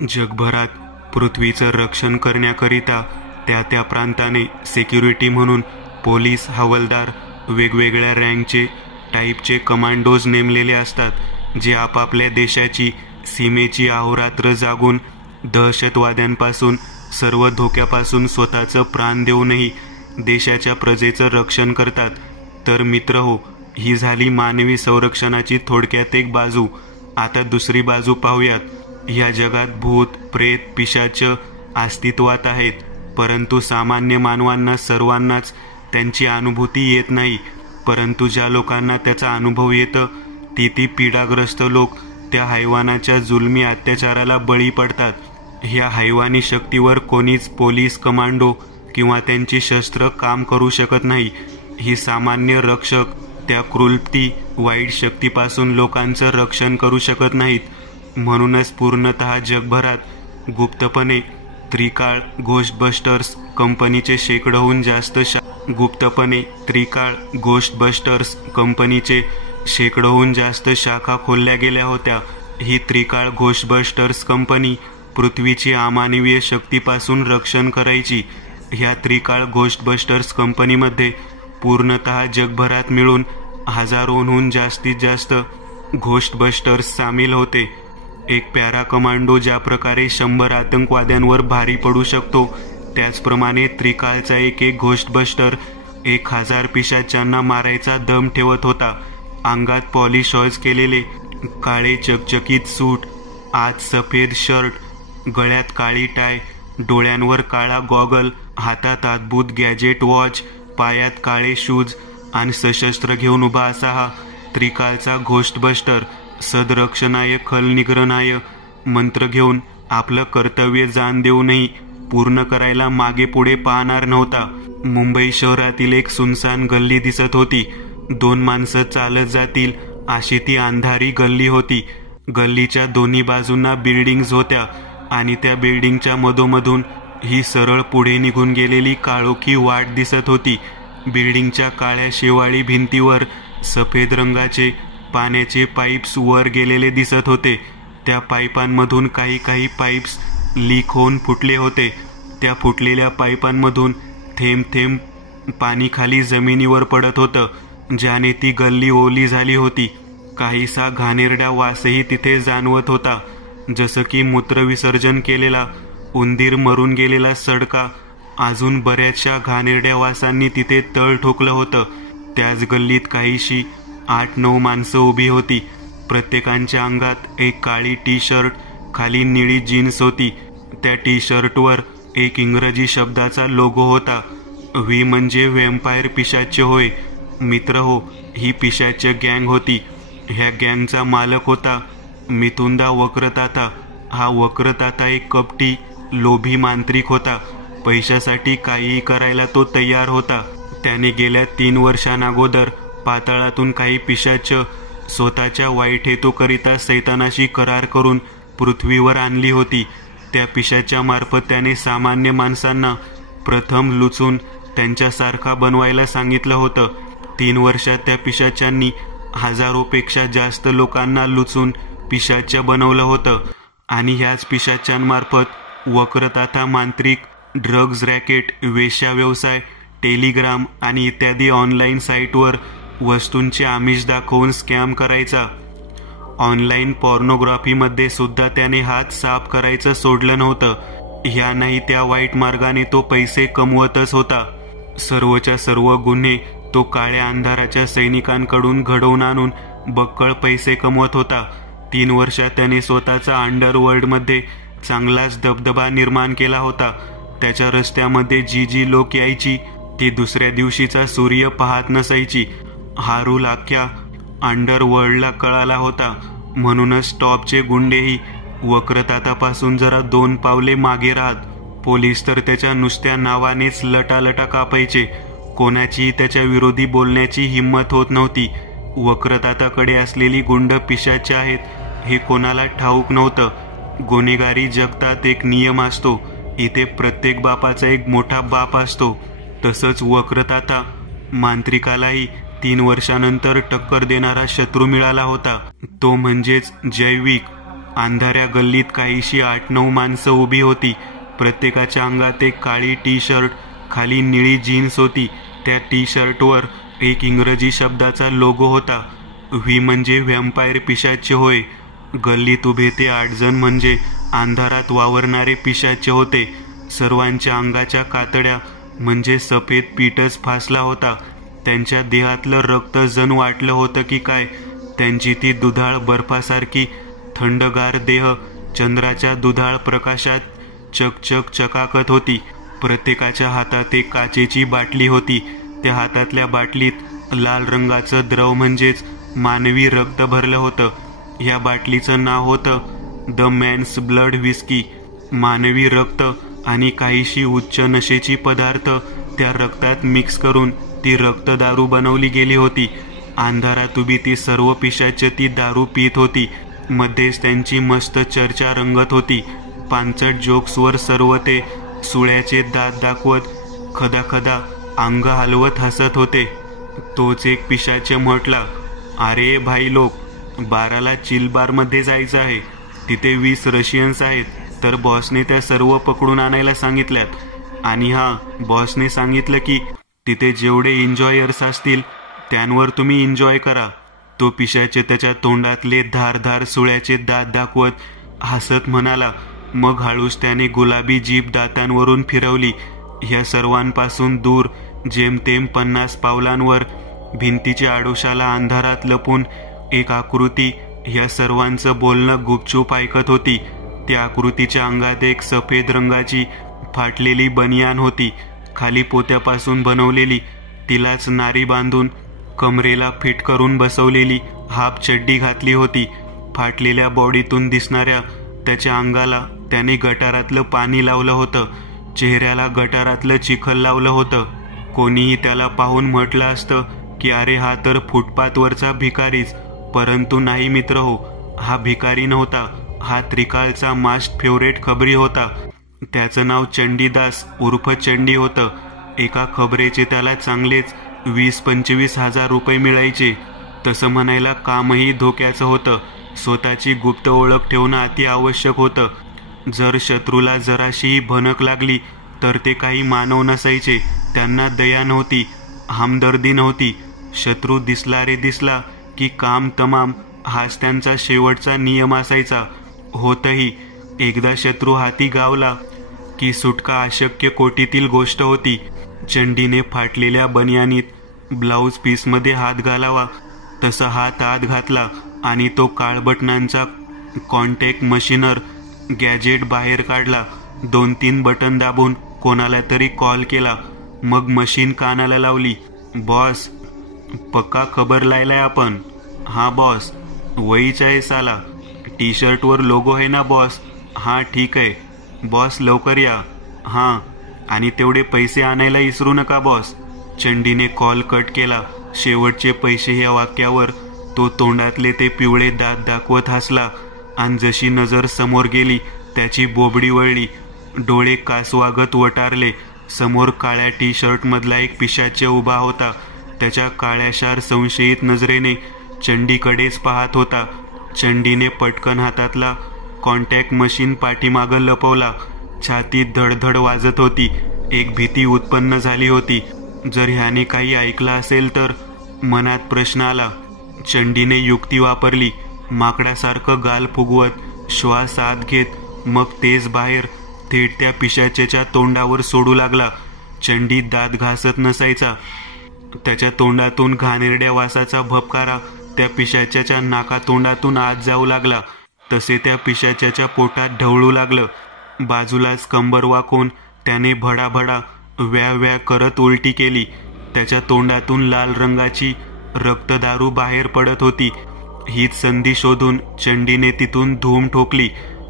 जगभरात पृथ्वीचं रक्षण करण्याकरिता त्या त्या प्रांताने सिक्युरिटी म्हणून पोलीस हवालदार वेगवेगळ्या रँकचे टाईपचे कमांडोज नेमलेले असतात, जे आपापल्या देशाची सीमेची अहोरात्र जागून दहशतवाद्यांपासून सर्व धोक्यापासून स्वतःचं प्राण देऊनही देशाच्या प्रजेचं रक्षण करतात. तर मित्रहो, ही झाली मानवी संरक्षणाची थोडक्यात एक बाजू. आता दुसरी बाजू पाहूयात. या जगात भूत प्रेत पिशाच अस्तित्वात आहेत, परंतु सामान्य मानवांना सर्वांनाच त्यांची अनुभूती येत नाही. परंतु ज्या लोकांना त्याचा अनुभव येतं ती पीडाग्रस्त लोक त्या हैवानाच्या जुलमी अत्याचाराला बळी पडतात. ह्या हैवानी शक्तीवर कोणीच पोलीस कमांडो किंवा त्यांची शस्त्र काम करू शकत नाही. ही सामान्य रक्षक त्या क्रूरती वाईट शक्तीपासून लोकांचं रक्षण करू शकत नाहीत. म्हणूनच पूर्णतः जगभरात गुप्तपणे त्रिकाळ घोस्टबस्टर्स कंपनीचे शेकडोहून जास्त शाखा खोलल्या गेल्या होत्या. ही त्रिकाळ घोस्टबस्टर्स कंपनी पृथ्वीची अमानवीय शक्तीपासून रक्षण करायची. ह्या त्रिकाळ घोस्टबस्टर्स कंपनीमध्ये पूर्णतः जगभरात मिळून हजारोंहून जास्तीत जास्त घोस्टबस्टर्स सामील होते. एक पॅरा कमांडो ज्या प्रकारे 100 आतंकवाद्यांवर भारी पडू शकतो, त्याचप्रमाणे त्रिकाळचा एक घोस्टबस्टर 1000 पिशाच्यांना मारायचा दम ठेवत होता. अंगात पॉलिश केलेले काळे चकचकीत सूट, आत सफेद शर्ट, गळ्यात काळी टाय, डोळ्यांवर काळा गॉगल, हातात अद्भुत गॅजेट वॉच, पायात काळे शूज आणि सशस्त्र घेऊन उभा असा हा त्रिकाळचा घोस्टबस्टर सदरक्षणाय खलनिग्रहणाय मंत्र घेऊन आपलं कर्तव्य जाण देऊनही पूर्ण करायला मागे पुढे पाहणार नव्हता. मुंबई शहरातील एक सुनसान गल्ली दिसत होती. 2 माणसं चालत जातील अशी ती अंधारी गल्ली होती. गल्लीच्या दोन्ही बाजूंना बिल्डिंग्स होत्या आणि त्या बिल्डिंगच्या मधोमधून ही सरळ पुढे निघून गेलेली काळोखी वाट दिसत होती. बिल्डिंगच्या काळ्या शेवाळी भिंतीवर सफेद रंगाचे पाण्याचे पाईप्स वर गेलेले दिसत होते. त्या पाईपांमधून काही पाईप्स लीक होऊन फुटले होते. त्या फुटलेल्या पाईपांमधून थेंब थेंब पाणी खाली जमिनीवर पडत होतं, ज्याने ती गल्ली ओली झाली होती. काहीसा घाणेरडा वासही तिथे जाणवत होता, जसं की मूत्रविसर्जन केलेला उंदीर मरून गेलेला सडका. अजून बऱ्याचशा घाणेरड्या वासांनी तिथे तळ ठोकलं होतं. त्याच गल्लीत काहीशी 8-9 माणसं उभी होती. प्रत्येकांच्या अंगात एक काळी टी-शर्ट, खाली निळी जीन्स होती. त्या टी-शर्टवर एक इंग्रजी शब्दाचा लोगो होता. व्ही म्हणजे व्हॅम्पायर पिशाच्य होय. मित्र हो, ही पिशाच्य गँग होती. ह्या गँगचा मालक होता मिथुंदा वक्रताता. हा वक्रताता एक कपटी लोभी मांत्रिक होता. पैशासाठी काहीही करायला तो तयार होता. त्याने गेल्या 3 वर्षांअगोदर पाताळातून काही पिशाच्य स्वतःच्या वाईट हेतूकरिता सैतानाशी करार करून पृथ्वीवर आणली होती. त्या पिशाच्यामार्फत त्याने सामान्य माणसांना प्रथम लुचून त्यांच्यासारखा बनवायला सांगितलं होतं. 3 वर्षात त्या पिशाच्यांनी हजारोपेक्षा जास्त लोकांना लुचून पिशाच्य बनवलं होतं. आणि ह्याच पिशाच्यांमार्फत वक्रताता मांत्रिक ड्रग्ज रॅकेट, वेश्या व्यवसाय, टेलिग्राम आणि इत्यादी ऑनलाईन साईटवर वस्तूंचे आमिष दाखवून स्कॅम करायचा. ऑनलाईन पॉर्नोग्राफीमध्ये सुद्धा त्याने हात साफ करायचं सोडलं नव्हतं. ह्या नाही त्या वाईट मार्गाने तो पैसे कमवतच होता. सर्वच्या सर्व गुन्हे तो काळ्या अंधाराच्या सैनिकांकडून घडवून आणून बक्कळ पैसे कमवत होता. 3 वर्षात त्याने स्वतःचा अंडरवर्ल्डमध्ये चांगलाच दबदबा निर्माण केला होता. त्याच्या रस्त्यामध्ये जी लोक यायची ती दुसऱ्या दिवशीचा सूर्य पाहत नसायची. हा रूल अख्ख्या अंडरवर्ल्डला कळाला होता. म्हणूनच टॉपचे गुंडेही वक्रतातापासून जरा 2 पावले मागे राहत. पोलीस तर त्याच्या नुसत्या नावानेच लटालटा कापायचे. कोणाची त्याच्या विरोधी बोलण्याची हिंमत होत नव्हती. वक्रताताकडे असलेली गुंड पिशाच्य आहेत हे कोणाला ठाऊक नव्हतं. गुन्हेगारी जगतात एक नियम असतो. इथे प्रत्येक बापाचा एक मोठा बाप असतो. तसंच वक्रताता मांत्रिकालाही 3 वर्षानंतर टक्कर देणारा शत्रू मिळाला होता. तो म्हणजेच जैविक अंधाऱ्या गल्लीत काहीशी 8-9 माणसं उभी होती. प्रत्येकाच्या अंगात एक काळी टी शर्ट, खाली निळी जीन्स होती. त्या टी शर्टवर एक इंग्रजी शब्दाचा लोगो होता. व्ही म्हणजे व्हॅम्पायर पिशाच्य होय. गल्लीत उभे ते 8 जण म्हणजे अंधारात वावरणारे पिशाच्य होते. सर्वांच्या अंगाच्या कातड्या म्हणजे सफेद पीठच फासला होता. त्यांच्या देहातलं रक्त जण वाटलं होतं की काय. त्यांची ती दुधाळ बर्फासारखी थंडगार देह चंद्राच्या दुधाळ प्रकाशात चकचक चकाकत होती. प्रत्येकाच्या हातात एक काचेची बाटली होती. त्या हातातल्या बाटलीत लाल रंगाचं द्रव म्हणजेच मानवी रक्त भरलं होतं. या बाटलीचं नाव होतं द मॅन्स ब्लड व्हिस्की. मानवी रक्त आणि काहीशी उच्च नशेची पदार्थ त्या रक्तात मिक्स करून ती रक्तदारू बनवली गेली होती. अंधारात उभी ती सर्व पिशाच्य ती दारू पीत होती. मध्येच त्यांची मस्त चर्चा रंगत होती. पांचट जोक्सवर सर्व ते सुळ्याचे दात दाखवत खदाखदा अंग हलवत हसत होते. तोच एक पिशाच्य म्हटला, अरे भाई लोक, 12ला चिल बारमध्ये जायचं आहे. तिथे 20 रशियन्स आहेत. तर बॉसने त्या सर्व पकडून आणायला सांगितल्यात. आणि बॉसने सांगितलं की तिथे जेवढे एन्जॉयर्स असतील त्यांवर तुम्ही एन्जॉय करा. तो पिशाच्य त्याच्या तोंडातले धारधार सुळ्याचे दात दाखवत हसत म्हणाला. मग हळूच त्याने गुलाबी जीभ दातांवरून फिरवली. ह्या सर्वांपासून दूर जेमतेम 50 पावलांवर भिंतीच्या आडोशाला अंधारात लपून एक आकृती ह्या सर्वांचं बोलणं गुपचूप ऐकत होती. त्या आकृतीच्या अंगात एक सफेद रंगाची फाटलेली बनियान होती, खाली पोत्यापासून बनवलेली. तिलाच नारी बांधून कमरेला फिट करून बसवलेली हाफ चड्डी घातली होती. फाटलेल्या बॉडीतून दिसणाऱ्या त्याच्या अंगाला त्याने गटारातलं पाणी लावलं होतं. चेहऱ्याला गटारातलं चिखल लावलं होतं. कोणीही त्याला पाहून म्हटलं असतं की अरे हा तर फुटपाथवरचा भिकारीच. परंतु नाही मित्र हो, हा भिकारी नव्हता. हा त्रिकाळचा मास्ट फेवरेट खबरी होता. त्याचं नाव चंडीदास उर्फ चंडी होतं. एका खबरेचे त्याला चांगलेच 20-25 हजार रुपये मिळायचे. तसं म्हणायला कामही धोक्याचं होतं. स्वतःची गुप्त ओळख ठेवणं अति आवश्यक होतं. जर शत्रूला जराशीही भनक लागली तर ते काही मानव नसायचे. त्यांना दया नव्हती, हमदर्दी नव्हती. शत्रू दिसला रे दिसला की काम तमाम, हाच त्यांचा शेवटचा नियम असायचा. होतही. एकदा शत्रू हाती गावला की सुटका अशक्य कोटीतील गोष्ट होती. चंडीने फाटलेल्या बनियानीत ब्लाऊज पीसमध्ये हात घालावा तसा हात आत घातला आणि तो काळबटनांचा कॉन्टॅक्ट मशीनर गॅजेट बाहेर काढला. 2-3 बटन दाबून कोणाला तरी कॉल केला. मग मशीन कानाला लावली. बॉस, पक्का खबर लायलाय आपण? हा बॉस. वहीच आहे साला. टी शर्टवर लोगो आहे ना बॉस? हा ठीक आहे बॉस, लवकर या. हां, आणि तेवढे पैसे आणायला विसरू नका बॉस. चंडीने कॉल कट केला. शेवटचे पैसे ह्या वाक्यावर तो तोंडातले ते पिवळे दात दाखवत हसला आणि जशी नजर समोर गेली त्याची बोबडी वळली. डोळे कासवागत वटारले. समोर काळ्या टी शर्टमधला एक पिशाच्य उभा होता. त्याच्या काळ्याशार संशयित नजरेने चंडीकडेच पाहत होता. चंडीने पटकन हातातला कॉन्टॅक्ट मशीन पाठीमागं लपवला. छातीत धडधड वाजत होती. एक भीती उत्पन्न झाली होती. जर ह्याने काही ऐकलं असेल तर. मनात प्रश्न आला. चंडीने युक्ती वापरली. माकडासारखं गाल फुगवत श्वास आत घेत मग तेज बाहेर थेट त्या पिशाच्याच्या तोंडावर सोडू लागला. चंडी दात घासत नसायचा. त्याच्या तोंडातून घाणेरड्या वासाचा भपकारा त्या पिशाच्याच्या नाकातोंडातून आत जाऊ लागला. तसे त्या पिशाच्याच्या पोटात ढवळू लागलं. बाजूलाच कंबर वाकून त्याने भडाभडा व्या व्या करत उलटी केली. त्याच्या तोंडातून लाल रंगाची रक्तदारू बाहेर पडत होती. हीच संधी शोधून चंडीने तिथून धूम ठोकली.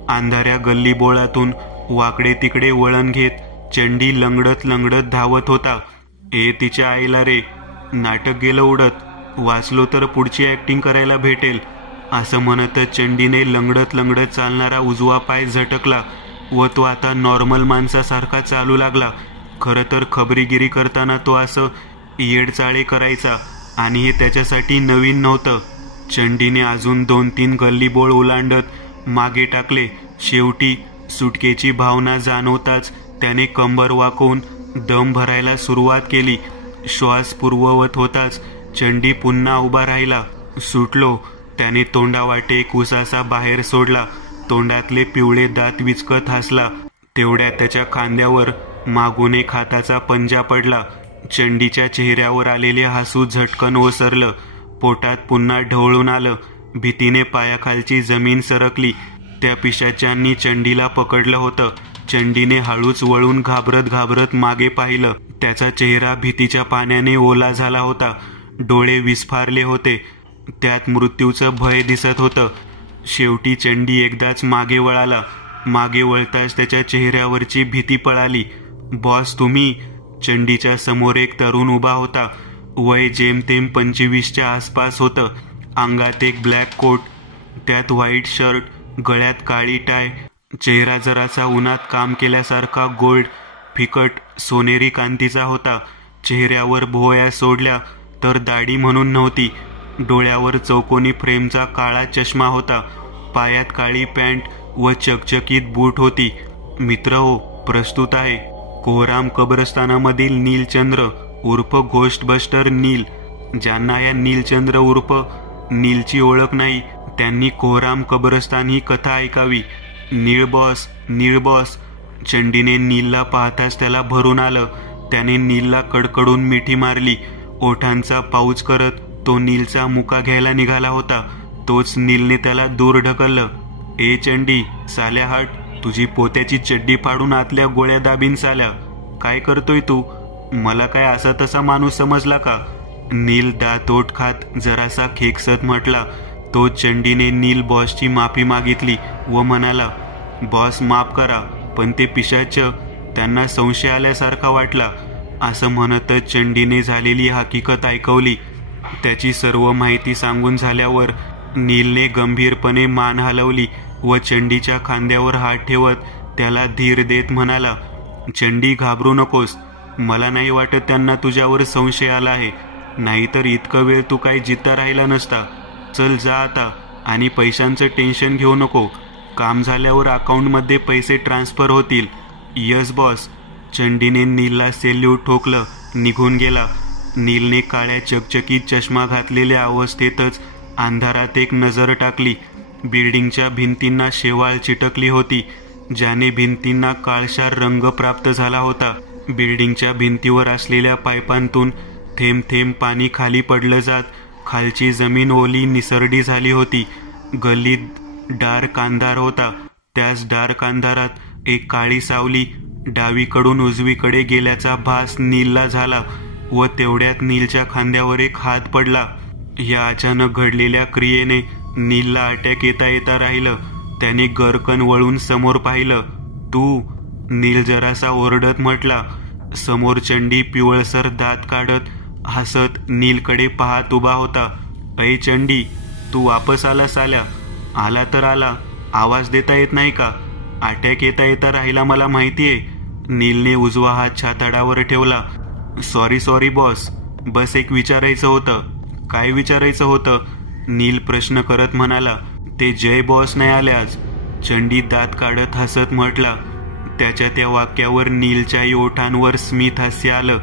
अंधाऱ्या गल्लीबोळातून वाकडे तिकडे वळण घेत चंडी लंगडत लंगडत धावत होता. तिच्या आईला रे, नाटक गेलं उडत. वाचलो तर पुढची ॲक्टिंग करायला भेटेल असं म्हणतच चंडीने लंगडत लंगडत चालणारा उजवा पाय झटकला व तो आता नॉर्मल माणसासारखा चालू लागला. खरं तर खबरीगिरी करताना तो असं येडचाळे करायचा आणि हे त्याच्यासाठी नवीन नव्हतं. चंडीने अजून 2-3 गल्लीबोळ ओलांडत मागे टाकले. शेवटी सुटकेची भावना जाणवताच त्याने कंबर वाकवून दम भरायला सुरुवात केली. श्वास पूर्ववत होताच चंडी पुन्हा उभा राहिला. सुटलो. त्याने तोंडावाटे एक उसासा बाहेर सोडला. तोंडातले पिवळे दात विचकत हसला. तेवढ्यात त्याच्या खांद्यावर मागून एक हाताचा पंजा पडला. चंडीच्या चेहऱ्यावर आलेले हसू झटकन ओसरलं. पोटात पुन्हा ढवळून आलं. भीतीने पायाखालची जमीन सरकली. त्या पिशाच्यांनी चंडीला पकडलं होतं. चंडीने हळूच वळून घाबरत घाबरत मागे पाहिलं. त्याचा चेहरा भीतीच्या पाण्याने ओला झाला होता. डोळे विस्फारले होते. त्यात मृत्यूचं भय दिसत होतं. शेवटी चंडी एकदाच मागे वळाला. मागे वळताच त्याच्या चेहऱ्यावरची भीती पळाली. बॉस तुम्ही? चंडीच्या समोर एक तरुण उभा होता. वय जेमतेम 25च्या आसपास होतं. अंगात एक ब्लॅक कोट, त्यात व्हाईट शर्ट, गळ्यात काळी टाय. चेहरा जरासा उन्हात काम केल्यासारखा गोल्ड फिकट सोनेरी कांतीचा होता. चेहऱ्यावर भोवया सोडल्या तर दाढी म्हणून नव्हती. डोळ्यावर चौकोनी फ्रेमचा काळा चष्मा होता. पायात काळी पॅन्ट व चकचकीत बूट होती. मित्र हो, प्रस्तुत आहे कोहराम कब्रस्तानामधील नीलचंद्र उर्फ घोस्टबस्टर नील. ज्यांना या नीलचंद्र उर्फ नीलची ओळख नाही त्यांनी कोहराम कब्रस्तान ही कथा ऐकावी. नीळ बॉस, नीळ बॉस. चंडीने नीलला पाहताच त्याला भरून आलं. त्याने नीलला कडकडून मिठी मारली. ओठांचा पाऊच करत तो नीलचा मुका घ्यायला निघाला होता. तोच नीलने त्याला दूर ढकललं. ए चंडी, साल्या हट. तुझी पोत्याची चड्डी फाडून आतल्या गोळ्या दाबीन साल्या. काय करतोय तू? मला काय असा तसा माणूस समजला का? नील दातोट खात जरासा खेकसत म्हटला. तो चंडीने नील बॉसची माफी मागितली व म्हणाला, बॉस माफ करा, पण ते पिशाच त्यांना संशय आल्यासारखा वाटला. असं म्हणतच चंडीने झालेली हकीकत ऐकवली. त्याची सर्व माहिती सांगून झाल्यावर नीलने गंभीरपणे मान हलवली व चंडीच्या खांद्यावर हात ठेवत त्याला धीर देत म्हणाला, चंडी घाबरू नकोस. मला नाही वाटत त्यांना तुझ्यावर संशय आला आहे. नाहीतर इतका वेळ तू काही जिद्दा राहिला नसता. चल जा आता आणि पैशांचं टेन्शन घेऊ नको. काम झाल्यावर अकाउंटमध्ये पैसे ट्रान्सफर होतील. Yes boss. चंडीने नीलला सेल्यूट ठोकलं. निघून गेला. नीलने काळ्या चकचकीत चष्मा घातलेल्या अवस्थेतच अंधारात एक नजर टाकली. बिल्डिंगच्या भिंतींना शेवाळ चिटकली होती, ज्याने भिंतींना काळशार रंग प्राप्त झाला होता. बिल्डिंगच्या भिंतीवर असलेल्या पाईपांतून थेंब थेंब पाणी खाली पडलं जात खालची जमीन ओली निसरडी झाली होती. गल्लीत डार्क अंधार होता. त्याच डार्क अंधारात एक काळी सावली डावीकडून उजवीकडे गेल्याचा भास नीलला झाला व तेवढ्यात नीलच्या खांद्यावर एक हात पडला. या अचानक घडलेल्या क्रियेने नीलला अटॅक येता राहिलं. त्याने गरकन वळून समोर पाहिलं. तू? नील जरासा ओरडत म्हटला. समोर चंडी पिवळसर दात काढत हसत नीलकडे पाहत उभा होता. अय चंडी, तू वापस आला साल्या. आला तर आला, आवाज देता येत नाही का? अटॅक येता राहिला मला माहितीये. नीलने उजवा हात छाताडावर ठेवला. सॉरी बॉस, बस एक विचारायचं होतं. काय विचारायचं होतं? नील प्रश्न करत म्हणाला. ते जय बॉस नाही आले आज. चंडी दात काढत हसत म्हटला. त्याच्या त्या वाक्यावर नीलच्याही ओठांवर स्मित हास्य आलं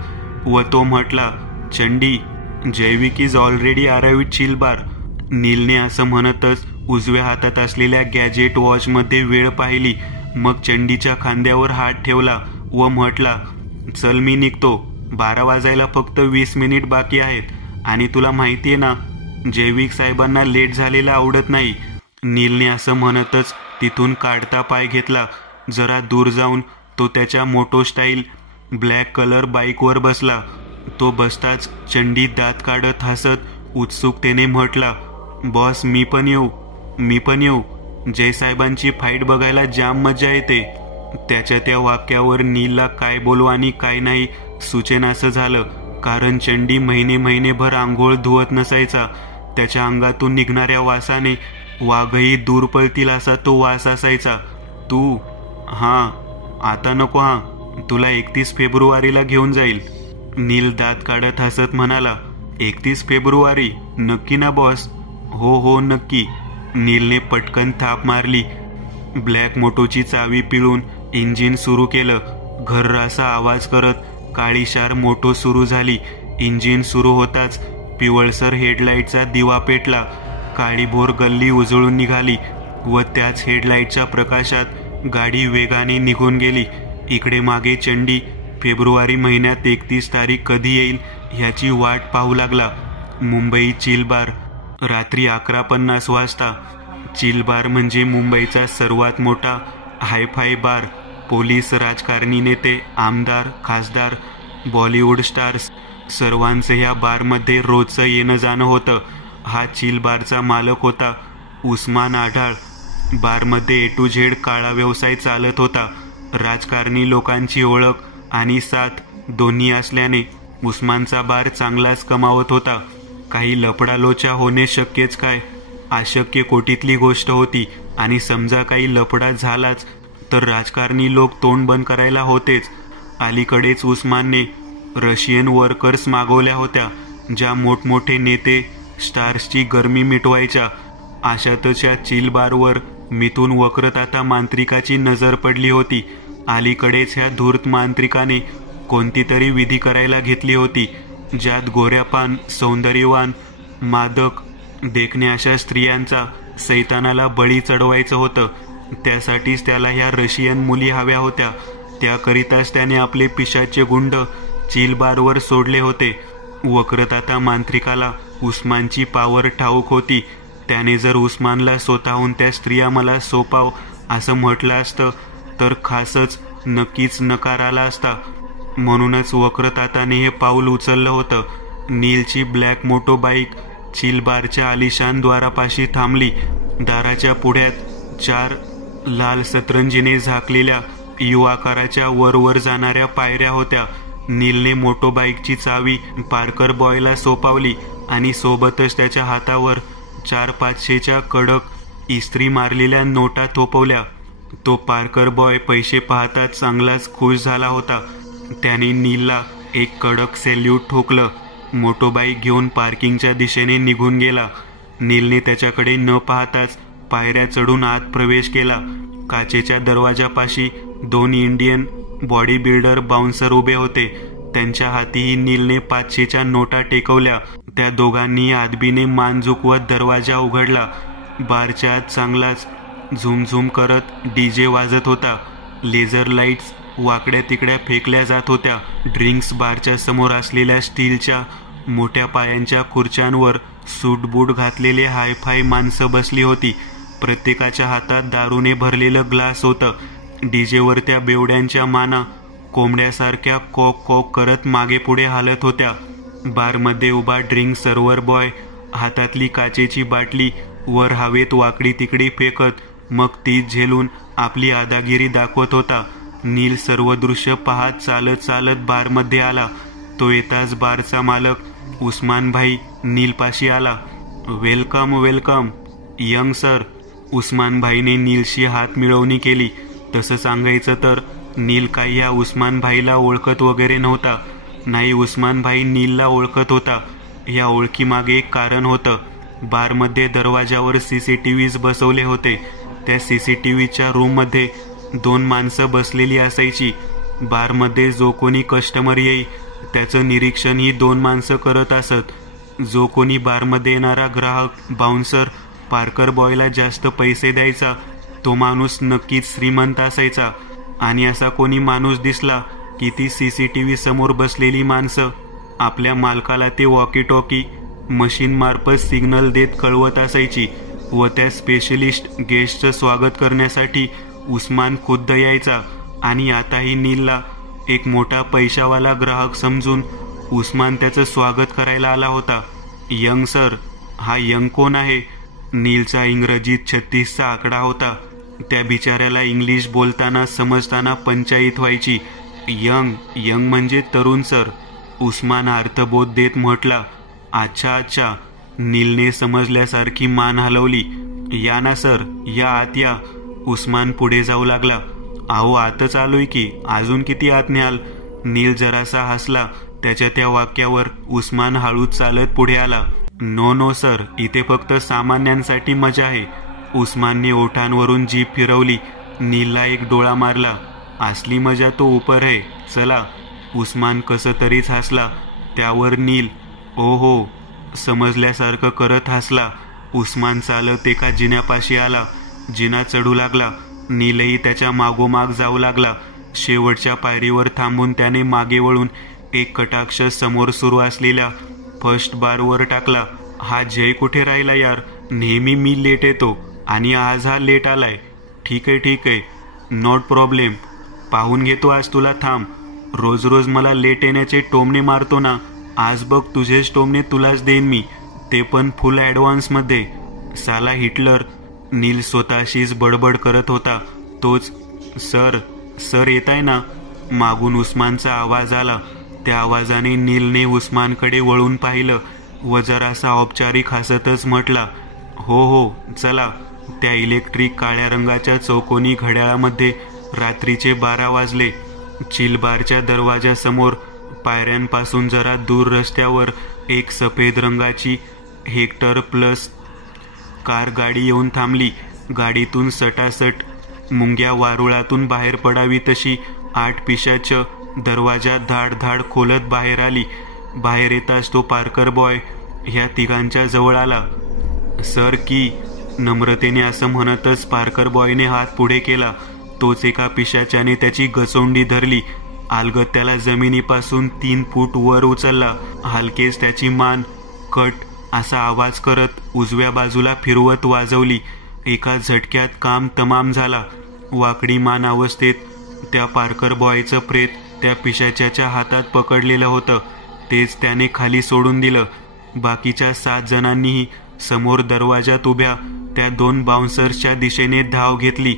व तो म्हटला, चंडी, जैविक इज ऑलरेडी अराइव्ड चिल बार. नीलने असं म्हणतच उजव्या हातात असलेल्या गॅजेट वॉचमध्ये वेळ पाहिली. मग चंडीच्या खांद्यावर हात ठेवला व म्हटला, चल मी निघतो. 12 वाजायला फक्त 20 मिनिट बाकी आहेत आणि तुला माहितीये ना, जैविक साहेबांना लेट झालेला आवडत नाही. नीलने असं म्हणतच तिथून काढता पाय घेतला. जरा दूर जाऊन तो त्याच्या मोटो स्टाईल ब्लॅक कलर बाईकवर बसला. तो बसताच चंडी दात काढत हसत उत्सुकतेने म्हटला, बॉस मी पण येऊ. जयसाहेबांची फाईट बघायला जाम मजा येते. त्याच्या त्या वाक्यावर नीलला काय बोलू आणि काय नाही सुचेनासं झालं. कारण चंडी महिनेभर आंघोळ धुवत नसायचा. त्याच्या अंगातून निघणाऱ्या वासाने वाघही दूर पळतील असा तो वास असायचा. तू? हां, आता नको. हां, तुला 31 फेब्रुवारीला घेऊन जाईल. नील दात काढत हसत म्हणाला. 31 फेब्रुवारी? नक्की ना बॉस? हो नक्की. नीलने पटकन थाप मारली. ब्लॅक मोटोची चावी पिळून इंजिन सुरू केलं. घर्रासा आवाज करत काळीशार मोटो सुरू झाली. इंजिन सुरू होताच पिवळसर हेडलाईटचा दिवा पेटला. काळीभोर गल्ली उजळून निघाली व त्याच हेडलाईटच्या प्रकाशात गाडी वेगाने निघून गेली. इकडे मागे चंडी फेब्रुवारी महिन्यात 31 तारीख कधी येईल ह्याची वाट पाहू लागला. मुंबई चिल बार. रात्री 11:50 वाजता. चिल बार म्हणजे मुंबईचा सर्वात मोठा हायफाय बार. पोलीस, राजकारणी, नेते, आमदार, खासदार, बॉलिवूड स्टार्स सर्वांचं ह्या बारमध्ये रोजचं येणं जाणं होतं. हा चिल बारचा मालक होता उस्मान आढाळ. बारमध्ये A to Z काळा व्यवसाय चालत होता. राजकारणी लोकांची ओळख आणि साथ दोन्ही असल्याने उस्मानचा बार चांगलाच कमावत होता. काही लफडालोचा होणे शक्यच काय, अशक्य कोटीतली गोष्ट होती. आणि समजा काही लफडा झालाच तर राजकारणी लोक तोंड बंद करायला होतेच. अलीकडेच उस्मानने रशियन वर्कर्स मागवल्या होत्या, ज्या मोठमोठे नेते स्टार्सची गरमी मिटवायच्या. अशातच या चिल बारवर मिथून वक्रताता मांत्रिकाची नजर पडली होती. अलीकडेच ह्या धूर्त मांत्रिकाने कोणती तरी विधी करायला घेतली होती, ज्यात गोऱ्यापान, सौंदर्यवान, मादक, देखण्या अशा स्त्रियांचा सैतानाला बळी चढवायचं होतं. त्यासाठीच त्याला ह्या रशियन मुली हव्या होत्या. त्याकरिताच त्याने आपले पिशाचे गुंड चिल बारवर सोडले होते. वक्रताता मांत्रिकाला उस्मानची पावर ठाऊक होती. त्याने जर उस्मानला स्वतःहून त्या स्त्रिया मला सोपाव असं म्हटलं असतं तर खासच नक्कीच नकार आला असता. म्हणूनच वक्रताताने हे पाऊल उचललं होतं. नीलची ब्लॅक मोटो बाईक चिल बारच्या आलिशान द्वारापाशी थांबली. दाराच्या पुढ्यात 4 लाल सतरंजीने झाकलेल्या यू आकाराच्या वर जाणाऱ्या पायऱ्या होत्या. नीलने मोटो बाईकची चावी पार्कर बॉयला सोपावली आणि सोबतच त्याच्या हातावर 400-500च्या कडक इस्त्री मारलेल्या नोटा थोपवल्या. तो पार्कर बॉय पैसे पाहताच चांगलाच खुश झाला होता. त्याने नीलला एक कडक सॅल्यूट ठोकलं. मोटो बाईक घेऊन पार्किंगच्या दिशेने निघून गेला. नीलने त्याच्याकडे न पाहताच पायऱ्या चढून आत प्रवेश केला. काचेच्या दरवाजापाशी 2 इंडियन बॉडी बिल्डर बाउन्सर उभे होते. त्यांच्या हातीही नीलने 500च्या नोटा टेकवल्या. त्या दोघांनी आदबीने मान झुकवत दरवाजा उघडला. बारच्या आत चांगलाच झुमझुम करत डीजे वाजत होता. लेझर लाईट्स वाकड्या तिकड्या फेकल्या जात होत्या. ड्रिंक्स बारच्या समोर असलेल्या स्टीलच्या मोठ्या पायांच्या खुर्च्यांवर सूट बूट घातलेले हायफाय माणसं बसली होती. प्रत्येकाच्या हातात दारूने भरलेलं ग्लास होतं. डीजेवर त्या बेवड्यांच्या माना कोंबड्यासारख्या कॉक कॉक करत मागे पुढे हालत होत्या. बारमध्ये उभा ड्रिंक सर्व्हर बॉय हातातली काचेची बाटली वर हवेत वाकडी तिकडी फेकत मग ती झेलून आपली आदागिरी दाखवत होता. नील सर्व दृश्य पाहत चालत चालत बारमध्ये आला. तो येताच बारचा मालक उस्मान भाई नीलपाशी आला. Welcome welcome young sir. Usman भाईने नीलशी हात मिळवणी केली. तसं सांगायचं तर नील काही या उस्मान भाईला ओळखत वगैरे नव्हता. नाही, उस्मान भाई नीलला ओळखत होता. या ओळखीमागे एक कारण होतं. बारमध्ये दरवाजावर CCTVs बसवले होते. त्या CCTVच्या रूममध्ये 2 माणसं बसलेली असायची. बारमध्ये जो कोणी कस्टमर येई त्याचं निरीक्षण ही 2 माणसं करत असत. जो कोणी बारमध्ये येणारा ग्राहक बाउन्सर पार्कर बॉयला जास्त पैसे द्यायचा तो माणूस नक्कीच श्रीमंत असायचा. आणि असा कोणी माणूस दिसला की ती CCTV समोर बसलेली माणसं आपल्या मालकाला ते वॉकी टॉकी मशीन मार्फत सिग्नल देत कळवत असायची. व त्या स्पेशलिस्ट गेस्टचं स्वागत करण्यासाठी उस्मान खुद्द यायचा. आणि आताही नीलला एक मोठा पैशावाला ग्राहक समजून उस्मान त्याचं स्वागत करायला आला होता. Young sir. हा यंग कोण आहे? नीलचा इंग्रजीत 36चा आकडा होता. त्या बिचाऱ्याला इंग्लिश बोलताना समजताना पंचायत व्हायची. यंग म्हणजे तरुण सर. उस्मान अर्थबोध देत म्हटला. अच्छा अच्छा. नीलने समजल्यासारखी मान हलवली. या ना सर, या आत या. उस्मान पुढे जाऊ लागला. अहो आतच आलोय की, अजून किती आत न्याल? नील जरासा हसला. त्याच्या त्या वाक्यावर उस्मान हळूच चालत पुढे आला. नो नो सर, इथे फक्त सामान्यांसाठी मजा आहे. उस्मानने ओठांवरून जीभ फिरवली. नीलला एक डोळा मारला. असली मजा तो ऊपर है, चला. उस्मान कसं तरीच हसला. त्यावर नील ओहो समजल्यासारखं करत हसला. उस्मान चालत एका जिन्यापाशी आला. जिना चढू लागला. नीलही त्याच्या मागोमाग जाऊ लागला. शेवटच्या पायरीवर थांबून त्याने मागे वळून एक कटाक्ष समोर सुरू असलेल्या फर्स्ट बारवर टाकला. हा जय कुठे राहिला यार? नेहमी मी लेट येतो आणि आज हा लेट आलाय. ठीक आहे, नॉट प्रॉब्लेम. पाहून घेतो आज तुला. थांब. रोज रोज मला लेट येण्याचे टोमणे मारतो ना, आज बघ तुझेच टोमणे तुलाच देईन मी, ते पण फुल ॲडव्हान्समध्ये. साला हिटलर. नील स्वतःशीच बडबड करत होता. तोच सर येताय ना? मागून उस्मानचा आवाज आला. त्या आवाजाने नीलने उस्मानकडे वळून पाहिलं व जरासा औपचारिक हसतच म्हटला, हो चला. त्या इलेक्ट्रिक काळ्या रंगाच्या चौकोनी घड्याळामध्ये रात्रीचे 12 वाजले. चिलबारच्या दरवाजासमोर पायऱ्यांपासून जरा दूर रस्त्यावर एक सफेद रंगाची हेक्टर प्लस कार गाडी येऊन थांबली. गाडीतून सटासट मुंग्या वारुळातून बाहेर पडावी तशी 8 पिशाच दरवाजा धाड खोलत बाहेर आली. बाहेर येताच तो पार्कर बॉय ह्या तिघांच्या जवळ आला. सर की, नम्रतेने असं म्हणतच पार्कर बॉयने हात पुढे केला. तोच एका पिशाच्याने त्याची गचोंडी धरली. अलगद त्याला जमिनीपासून 3 फूट वर उचलला. हलकेच त्याची मान कट असा आवाज करत उजव्या बाजूला फिरवत वाजवली. एका झटक्यात काम तमाम झाला. वाकडी मान अवस्थेत त्या पार्कर बॉयचं प्रेत त्या पिशाच्याच्या हातात पकडलेलं होतं. तेच त्याने खाली सोडून दिलं. बाकीच्या 7 जणांनीही समोर दरवाजात उभ्या त्या 2 बाउन्सर्सच्या दिशेने धाव घेतली.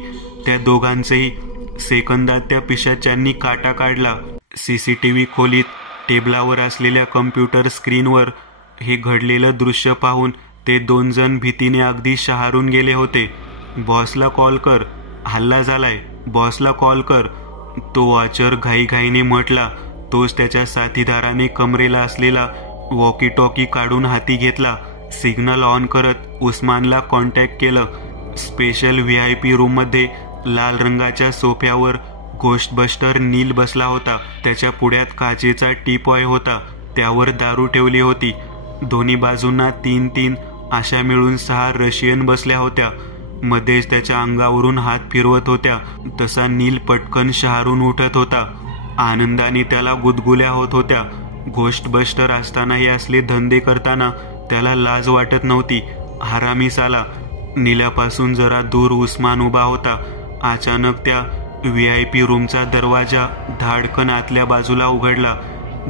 त्या दोघांचेही सेकंदात त्या पिशाच्यांनी काटा काढला. CCTV खोलीत टेबलावर असलेल्या कम्प्युटर स्क्रीनवर हे घडलेलं दृश्य पाहून ते 2 जण भीतीने अगदी शहारून गेले होते. बॉसला कॉल कर, हल्ला झालाय, बॉसला कॉल कर, तो वॉचर घाईघाईने म्हटला. तोच त्याच्या साथीदाराने कमरेला असलेला वॉकी टॉकी काढून हाती घेतला. सिग्नल ऑन करत उस्मानला कॉन्टॅक्ट केलं. स्पेशल VIP रूममध्ये लाल रंगाच्या सोफ्यावर घोस्टबस्टर नील बसला होता. त्याच्या पुढ्यात काचेचा टीपॉय होता. त्यावर दारू ठेवली होती. दोन्ही बाजूंना 3 अशा मिळून 6 रशियन बसल्या होत्या. मध्येच त्याच्या अंगावरून हात फिरवत होत्या. तसा नील पटकन शहारून उठत होता. आनंदाने त्याला गुदगुल्या होत होत्या. घोस्टबस्टर असतानाही असले धंदे करताना त्याला लाज वाटत नव्हती. हरामी साला. नील्यापासून जरा दूर उस्मान उभा होता. अचानक त्या VIP रूमचा दरवाजा धाडकन आतल्या बाजूला उघडला.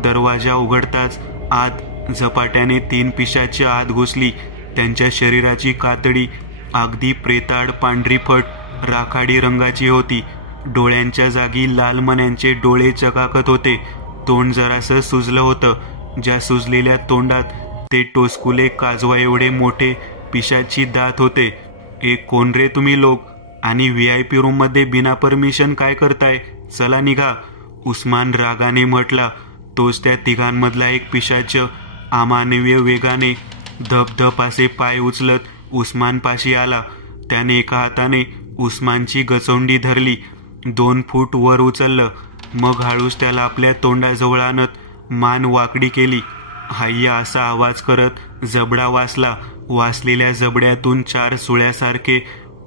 दरवाजा उघडताच आत झपाट्याने 3 पिशाची आत घुसली. त्यांच्या शरीराची कातडी अगदी प्रेताड पांढरीफट राखाडी रंगाची होती. डोळ्यांच्या जागी लाल मण्यांचे डोळे चकाकत होते. तोंड जरासं सुजलं होतं. ज्या सुजलेल्या तोंडात ते टोचकुले काजवा एवढे मोठे पिशाची दात होते. एक कोण रे तुम्ही लोक? आणि VIP रूममध्ये बिना परमिशन काय करताय? चला निघा, उस्मान रागाने म्हटला. तोच त्या तिघांमधला एक पिशाच अमानवीय वेगाने धपधप असे पाय उचलत उस्मानपाशी आला. त्याने एका हाताने उस्मानची गचोंडी धरली. 2 फूट वर उचललं. मग हळूच त्याला आपल्या तोंडाजवळ आणत मान वाकडी केली. हाय्या असा आवाज करत जबडा वासला. वासलेल्या जबड्यातून 4 सुळ्यासारखे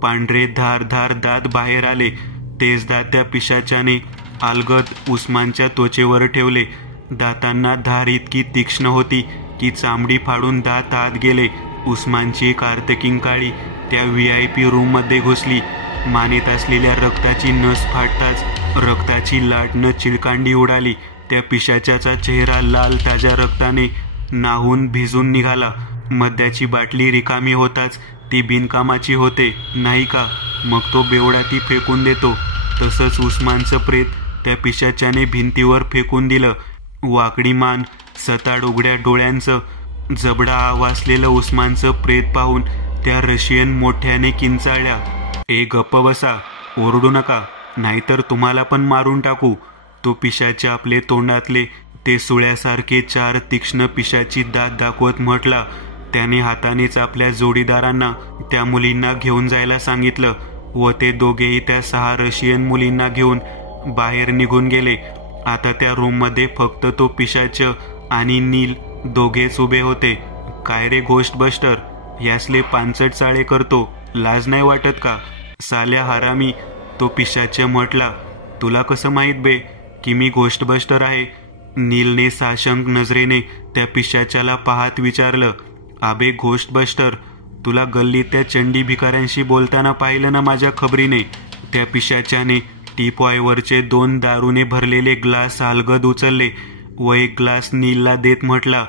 पांढरे धारधार दात बाहेर आले. तेच दात त्या पिशाच्याने अलगद उस्मानच्या त्वचेवर ठेवले. दातांना धार इतकी तीक्ष्ण होती की चामडी फाडून दात आत गेले. उस्मानची एक आर्तकिंग काळी त्या VIP रूममध्ये घुसली. मानेत असलेल्या रक्ताची नस फाटताच रक्ताची लाटणं चिळकांडी उडाली. त्या पिशाच्याचा चेहरा लाल ताज्या रक्ताने नाहून भिजून निघाला. मद्याची बाटली रिकामी होताच ती बिनकामाची होते नाही का? मग तो बेवडा ती फेकून देतो. तसंच उस्मानचं प्रेत त्या पिशाच्याने भिंतीवर फेकून दिलं. वाकडी मान, सताड उघड्या डोळ्यांचं, जबडा आवासलेलं उस्मानचं प्रेत पाहून त्या रशियन मोठ्याने किंचाळल्या. ए गप्प बसा, ओरडू नका, नाहीतर तुम्हाला पण मारून टाकू. तो पिशाचे आपले तोंडातले ते सुळ्यासारखे 4 तीक्ष्ण पिशाची दात दाखवत म्हटला. त्याने हातानेच आपल्या जोडीदारांना त्या मुलींना घेऊन जायला सांगितलं व ते दोघेही त्या 6 रशियन मुलींना घेऊन बाहेर निघून गेले. आता त्या रूममध्ये फक्त तो पिशाच आणि नील दोघेच उभे होते. काय रे घोस्ट बस्टर, यासले पांचट चाळे करतो, लाज नाही वाटत का? साल्या हरामी, तो पिशाच म्हटला. तुला कसं माहीत बे की मी घोस्ट बस्टर आहे? नीलने साशंक नजरेने त्या पिशाच्याला पाहत विचारलं. अबे घोस्ट बस्टर, तुला गल्लीत त्या चंडी भिकाऱ्यांशी बोलताना पाहिलं ना माझ्या खबरीने? त्या पिशाच्याने टीपॉयवरचे 2 दारूने भरलेले ग्लास अलगद उचलले व एक ग्लास नीलला देत म्हटला,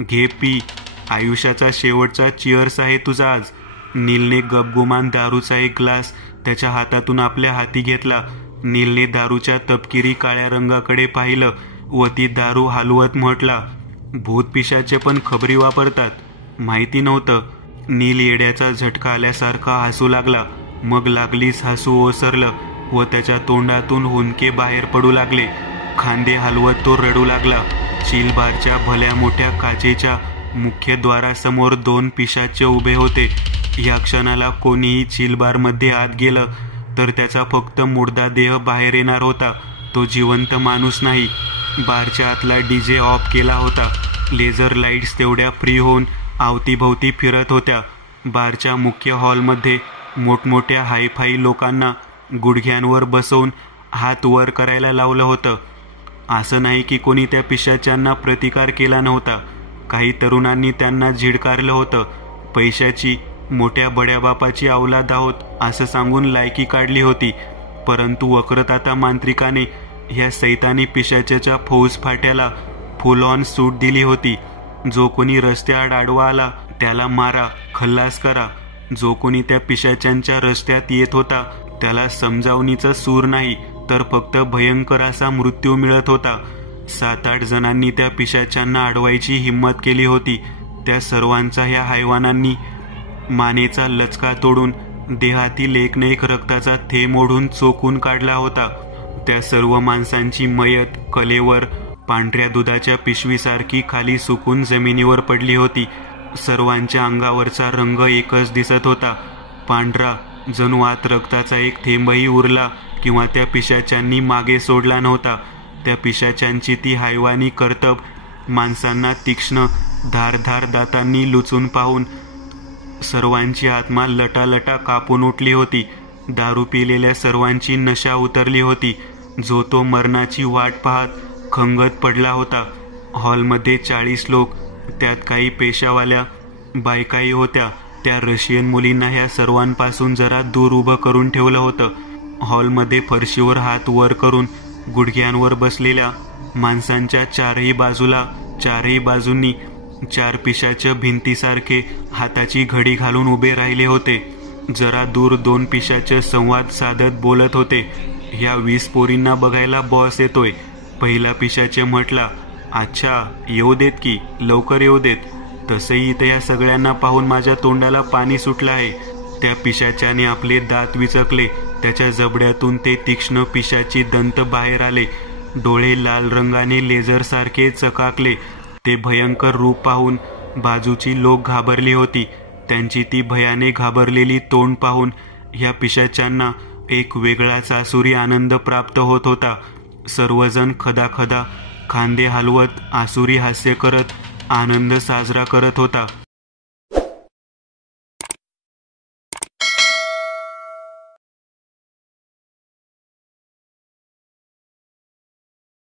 घे पी, आयुष्याचा शेवटचा चिअर्स आहे तुझा आज. नीलने गपगुमान दारूचा एक ग्लास त्याच्या हातातून आपल्या हाती घेतला. नीलने दारूच्या तपकिरी काळ्या रंगाकडे पाहिलं व ती दारू हलवत म्हटला, भूत पिशाचे पण खबरी वापरतात, माहिती नव्हतं. नील येड्याचा झटका आल्यासारखा हसू लागला. मग लागलीच हसू ओसरलं व त्याच्या तोंडातून हुंदके बाहेर पडू लागले. खांदे हलवत तो रडू लागला. चिलबारच्या भल्या मोठ्या काचेच्या मुख्य द्वारासमोर 2 पिशाच उभे होते. या क्षणाला कोणीही चिलबारमध्ये आत गेलं तर त्याचा फक्त मुर्दा देह बाहेर येणार होता, तो जिवंत माणूस नाही. बारच्या आतला डीजे ऑफ केला होता. लेझर लाईट्स तेवढ्या फ्री होऊन अवतीभोवती फिरत होत्या. बारच्या मुख्य हॉलमध्ये मोठमोठ्या हायफाय लोकांना गुडघ्यांवर बसवून हात वर करायला लावलं होतं. असं नाही की कोणी त्या पिशाच्यांना प्रतिकार केला नव्हता. काही तरुणांनी त्यांना झिडकारलं होतं. पैशाची, मोठ्या बड्याबापाची औलाद आहोत असं सांगून लायकी काढली होती. परंतु वक्रताता मांत्रिकाने ह्या सैतानी पिशाच्याच्या फौजफाट्याला फुल ऑन सूट दिली होती. जो कोणी रस्त्याआड आडवा आला त्याला मारा, खल्लास करा. जो कोणी त्या पिशाच्यांच्या रस्त्यात येत होता त्याला समजावणीचा सूर नाही तर फक्त भयंकर असा मृत्यू मिळत होता. 7-8 जणांनी त्या पिशाच्यांना अडवायची हिंमत केली होती. त्या सर्वांचा ह्या हैवानांनी मानेचा लचका तोडून देहातील एक न एक रक्ताचा थेंब ओढून चोखून काढला होता. त्या सर्व माणसांची मयत कलेवर पांढऱ्या दुधाच्या पिशवीसारखी खाली सुकून जमिनीवर पडली होती. सर्वांच्या अंगावरचा रंग एकच दिसत होता, पांढरा. जणू आत रक्ताचा एक थेंबही उरला किंवा त्या पिशाच्यांनी मागे सोडला नव्हता. त्या पिशाच्यांची ती हैवानी कर्तब माणसांना तीक्ष्ण धारधार दातांनी लुचून पाहून सर्वांची आत्मा लटालटा कापून उठली होती. दारू पिलेल्या सर्वांची नशा उतरली होती. जो तो मरणाची वाट पाहत खंगत पडला होता. हॉलमध्ये 40 लोक, त्यात काही पेशावाल्या बायकाही होत्या. त्या रशियन मुलींना ह्या सर्वांपासून जरा दूर उभं करून ठेवलं होतं. हॉलमध्ये फरशीवर हात वर करून गुडघ्यांवर बसलेल्या माणसांच्या चारही बाजूंनी 4 पिशाच भिंतीसारखे हाताची घडी घालून उभे राहिले होते. जरा दूर 2 पिशाच संवाद साधत बोलत होते. ह्या 20 पोरींना बघायला बॉस येतोय. पहिला पिशाच म्हटला, अच्छा येऊ देत की, लवकर येऊ देत. तसंही इथे या सगळ्यांना पाहून माझ्या तोंडाला पाणी सुटलं आहे. त्या पिशाच्याने आपले दात विचकले. त्याच्या जबड्यातून ते तीक्ष्ण पिशाची दंत बाहेर आले. डोळे लाल रंगाने लेझरसारखे चकाकले. ते भयंकर रूप पाहून बाजूची लोक घाबरली होती. त्यांची ती भयाने घाबरलेली तोंड पाहून ह्या पिशाच्यांना एक वेगळाच आसुरी आनंद प्राप्त होत होता. सर्वजण खदाखदा खांदे हलवत आसुरी हास्य करत आनंद साजरा करत होता.